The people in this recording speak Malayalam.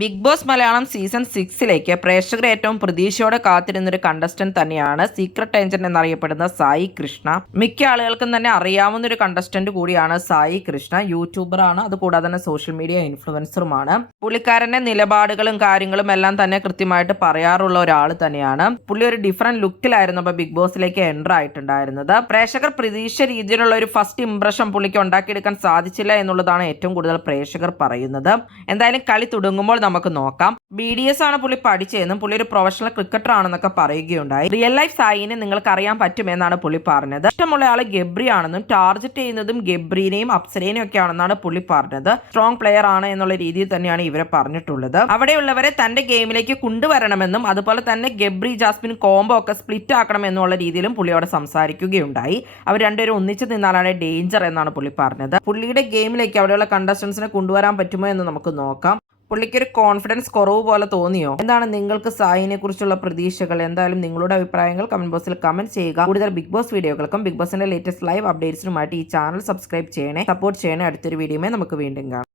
ബിഗ് ബോസ് മലയാളം സീസൺ സിക്സിലേക്ക് പ്രേക്ഷകർ ഏറ്റവും പ്രതീക്ഷയോടെ കാത്തിരുന്നൊരു കണ്ടസ്റ്റന്റ് തന്നെയാണ് സീക്രട്ട് ഏജന്റ് എന്നറിയപ്പെടുന്ന സായി കൃഷ്ണ. മിക്ക ആളുകൾക്കും തന്നെ അറിയാവുന്ന ഒരു കണ്ടസ്റ്റന്റ് കൂടിയാണ് സായി കൃഷ്ണ. യൂട്യൂബറാണ് അതുകൂടാതെ തന്നെ സോഷ്യൽ മീഡിയ ഇൻഫ്ലുവൻസറുമാണ് പുള്ളിക്കാരന്റെ നിലപാടുകളും കാര്യങ്ങളും എല്ലാം തന്നെ കൃത്യമായിട്ട് പറയാറുള്ള ഒരാൾ തന്നെയാണ്. പുള്ളി ഒരു ഡിഫറെന്റ് ലുക്കിലായിരുന്നു അപ്പോൾ ബിഗ് ബോസിലേക്ക് എന്റർ ആയിട്ടുണ്ടായിരുന്നത്. പ്രേക്ഷകർ പ്രതീക്ഷ രീതിയിലുള്ള ഒരു ഫസ്റ്റ് ഇംപ്രഷൻ പുള്ളിക്ക് ഉണ്ടാക്കിയെടുക്കാൻ സാധിച്ചില്ല എന്നുള്ളതാണ് ഏറ്റവും കൂടുതൽ പ്രേക്ഷകർ പറയുന്നത്. എന്തായാലും കളി തുടങ്ങുമ്പോൾ നമുക്ക് നോക്കാം. ബി ഡി എസ് ആണ് പുള്ളി പഠിച്ചതെന്നും പുള്ളി ഒരു പ്രൊഫഷണൽ ക്രിക്കറ്റർ ആണെന്നൊക്കെ പറയുകയുണ്ടായി. റിയൽ ലൈഫ് സായിനെ നിങ്ങൾക്ക് അറിയാൻ പറ്റുമെന്നാണ് പുള്ളി പറഞ്ഞത്. ഇഷ്ടമുള്ള ആൾ ഗബ്രി ആണെന്നും ടാർജറ്റ് ചെയ്യുന്നതും ഗബ്രീനെയും അപ്സരേനെയും ഒക്കെ ആണെന്നാണ് പുള്ളി പറഞ്ഞത്. സ്ട്രോങ് പ്ലെയർ ആണ് എന്നുള്ള രീതിയിൽ തന്നെയാണ് ഇവരെ പറഞ്ഞിട്ടുള്ളത്. അവിടെയുള്ളവരെ തന്റെ ഗെയിമിലേക്ക് കൊണ്ടുവരണമെന്നും അതുപോലെ തന്നെ ഗബ്രി ജാസ്മിൻ കോംബോ ഒക്കെ സ്പ്ലിറ്റ് ആക്കണം എന്നുള്ള രീതിയിലും പുള്ളി അവിടെ സംസാരിക്കുകയുണ്ടായി. അവർ രണ്ടുപേരും ഒന്നിച്ചു നിന്നാലാണ് ഡേഞ്ചർ എന്നാണ് പുള്ളി പറഞ്ഞത്. പുള്ളിയുടെ ഗെയിമിലേക്ക് അവിടെയുള്ള കണ്ടസ്റ്റൻസിനെ കൊണ്ടുവരാൻ പറ്റുമോ എന്ന് നമുക്ക് നോക്കാം. പുള്ളിക്ക് ഒരു കോൺഫിഡൻസ് കുറവ് പോലെ തോന്നിയോ? എന്താണ് നിങ്ങൾക്ക് സായിനെ കുറിച്ചുള്ള പ്രതീക്ഷകൾ? എന്തായാലും നിങ്ങളുടെ അഭിപ്രായങ്ങൾ കമന്റ് ബോക്സിൽ കമന്റ് ചെയ്യുക. കൂടുതൽ ബിഗ് ബോസ് വീഡിയോകൾക്കും ബിഗ് ബോസിന്റെ ലേറ്റസ്റ്റ് ലൈവ് അപ്ഡേറ്റ്സിനുമായിട്ട് ഈ ചാനൽ സബ്സ്ക്രൈബ് ചെയ്യണേ. സപ്പോർട്ട് ചെയ്യണേ അടുത്തൊരു വീഡിയോമേ നമുക്ക് വീണ്ടും കാണാം.